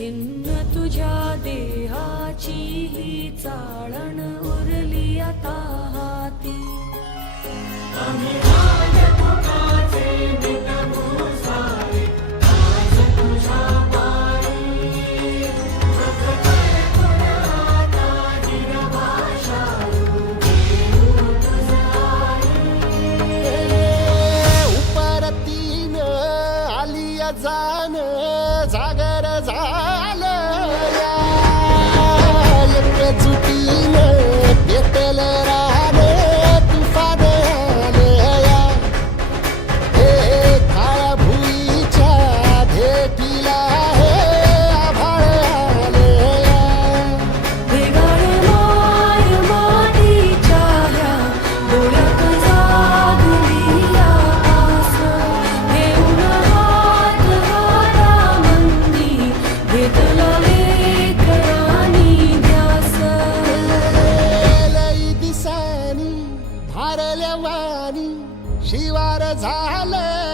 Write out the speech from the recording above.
छिन्न तुझ्या देहाची ही चाळण उरली आता हाती. उपरतीन आलिया जान जागर झालं या एकजुटीन पेटल रान तुफान आलं या हे काळ्या भुईच्या भेटीला हे आभाळ आलं या. भेगाळ माय मातीच्या ह्या डोळ्यात जागली आस. घेऊन हात हातामंदी घेतला लेकरांनी ध्यास. लई दिसानी भारल्या वाणी शिवार झालं